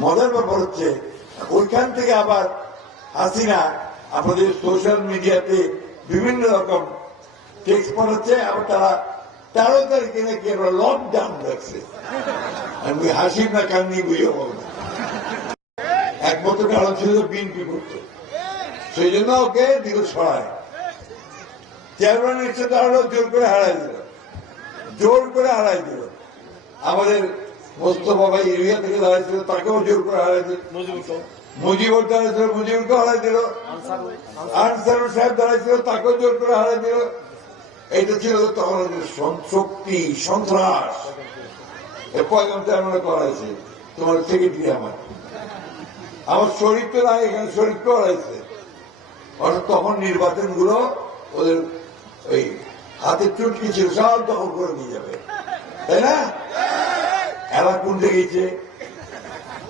মজার ব্যাপার হচ্ছে, ওইখান থেকে আবার হাসিনা আমাদের সোশ্যাল মিডিয়াতে বিভিন্ন রকম টেক্সট পাঠাচ্ছে আবার তারা তেরো তারিখে নাকি আমরা লকডাউন রাখছে আমি হাসি না কান্নি বুঝে বলব না। একমাত্র কারণ ছিল বিএনপি করতো। সেই জন্য ওকে দিল সরায় চেয়ারম্যানের ইচ্ছে দাঁড়াল জোর করে হারাই দিল। জোর করে হারাই দিল। আমাদের মোস্তফা ভাই এরিয়া থেকে দাঁড়াইছিল তাকেও জোর করে হারাই দিল মুজিবুর দাঁড়াইছিল মুজিবুরকে হারাই দিল আনসারুল সাহেব দাঁড়াইছিল তাকেও জোর করে হারাই দিল এইটা ছিল তখন শক্তি সন্ত্রাস। পয়গাম তেমন করাইছে? তোমার সেক্রেটারি আমার। আমার শরীর তো নাই এখানে শরীর হারাইছে। অর্থাৎ তখন নির্বাচনগুলো ওদের ওই হাতে চুটকি ছিল সব দখল করে নিয়ে যাবে। তাই না? এরা কোন গেছে